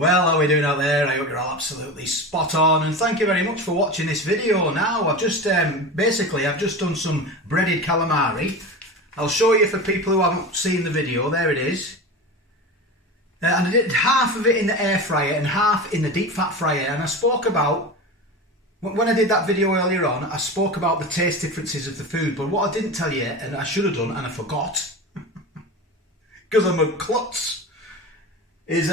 Well, how are we doing out there? I hope you're all absolutely spot on, and thank you very much for watching this video. Now, I've just done some breaded calamari. I'll show you for people who haven't seen the video. There it is. And I did half of it in the air fryer and half in the deep fat fryer, and I spoke about, when I did that video earlier on, I spoke about the taste differences of the food, but what I didn't tell you, and I should have done and I forgot, because I'm a klutz, is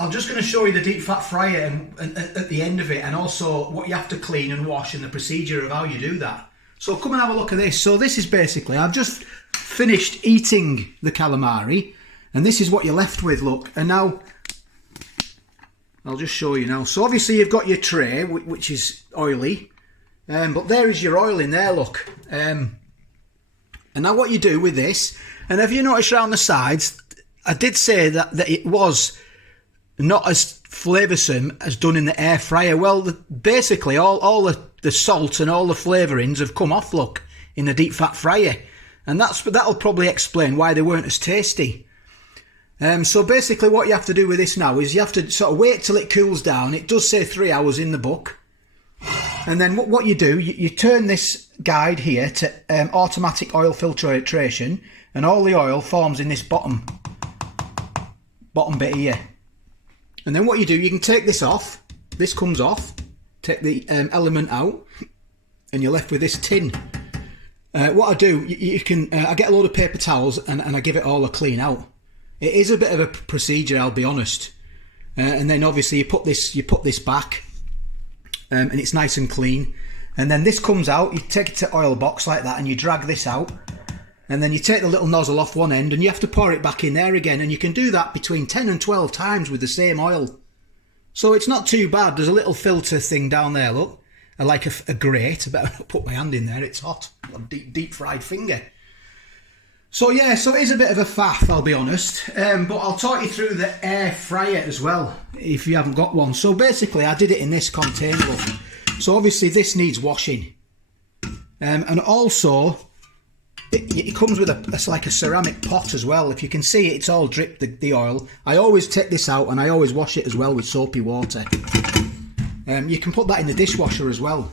I'm just going to show you the deep fat fryer and at the end of it, and also what you have to clean and wash and the procedure of how you do that. So come and have a look at this. So this is basically, I've just finished eating the calamari, and this is what you're left with, look. And now, I'll just show you now. So obviously you've got your tray, which is oily, but there is your oil in there, look. And now what you do with this, and if you notice around the sides, I did say that it was not as flavoursome as done in the air fryer. Well, basically all the salt and all the flavourings have come off, look, in the deep fat fryer, and that'll probably explain why they weren't as tasty. So basically what you have to do with this now is you have to sort of wait till it cools down. It does say 3 hours in the book. And then what you do, you turn this guide here to automatic oil filtration, and all the oil forms in this bottom bit here. And then what you do, you can take this off. This comes off. Take the element out, and you're left with this tin. What I do, I get a load of paper towels and I give it all a clean out. It is a bit of a procedure, I'll be honest. And then obviously you put this back, and it's nice and clean. And then this comes out. You take it to oil box like that, and you drag this out. And then you take the little nozzle off one end, and you have to pour it back in there again. And you can do that between 10 and 12 times with the same oil. So it's not too bad. There's a little filter thing down there, look. Like a grate. I better not put my hand in there, it's hot. A deep fried finger. So yeah, so it is a bit of a faff, I'll be honest. But I'll talk you through the air fryer as well, if you haven't got one. So basically, I did it in this container, look. So obviously this needs washing. And also, it comes with it's like a ceramic pot as well. If you can see it, it's all dripped, the oil. I always take this out and I always wash it as well with soapy water. You can put that in the dishwasher as well.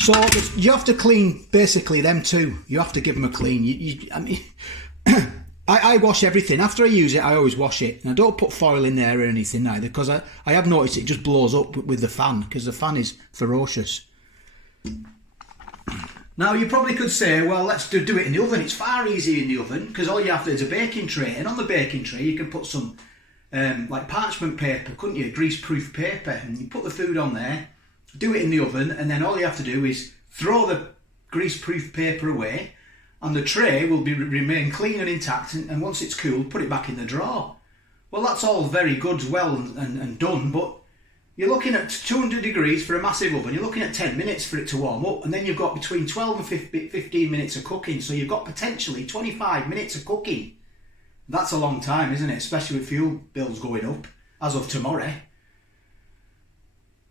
So you have to clean basically them too. You have to give them a clean. I mean, I wash everything. After I use it, I always wash it. And I don't put foil in there or anything either, because I have noticed it just blows up with the fan, because the fan is ferocious. Now, you probably could say, well, let's do it in the oven. It's far easier in the oven, because all you have to do is a baking tray. And on the baking tray, you can put some, like parchment paper, couldn't you? Grease-proof paper. And you put the food on there, do it in the oven, and then all you have to do is throw the grease-proof paper away, and the tray will remain clean and intact, and once it's cooled, put it back in the drawer. Well, that's all very good, well and done, but you're looking at 200 degrees for a massive oven. You're looking at 10 minutes for it to warm up, and then you've got between 12 and 15 minutes of cooking, so you've got potentially 25 minutes of cooking. That's a long time, isn't it? Especially with fuel bills going up, as of tomorrow.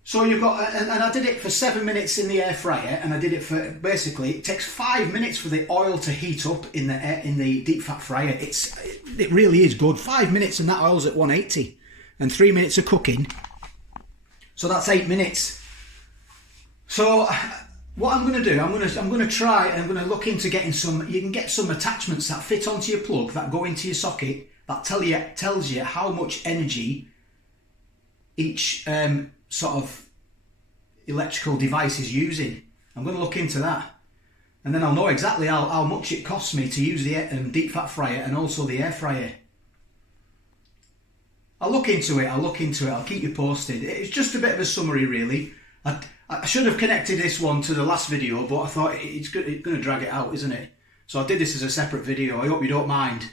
So you've got, and I did it for 7 minutes in the air fryer, and I did it for, basically, it takes 5 minutes for the oil to heat up in the deep fat fryer. It really is good. 5 minutes and that oil's at 180, and 3 minutes of cooking. So that's 8 minutes. So what I'm going to do, I'm going to try, and I'm going to look into getting some. You can get some attachments that fit onto your plug, that go into your socket, that tells you how much energy each sort of electrical device is using. I'm going to look into that, and then I'll know exactly how much it costs me to use the deep fat fryer and also the air fryer. I'll look into it, I'll keep you posted. It's just a bit of a summary, really. I should have connected this one to the last video, but I thought it's going to drag it out, isn't it? So I did this as a separate video. I hope you don't mind.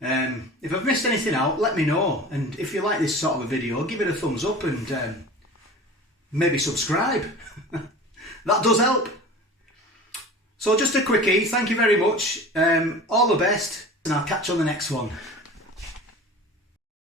If I've missed anything out, let me know. And if you like this sort of a video, give it a thumbs up and maybe subscribe. That does help. So just a quickie, thank you very much. All the best, and I'll catch you on the next one.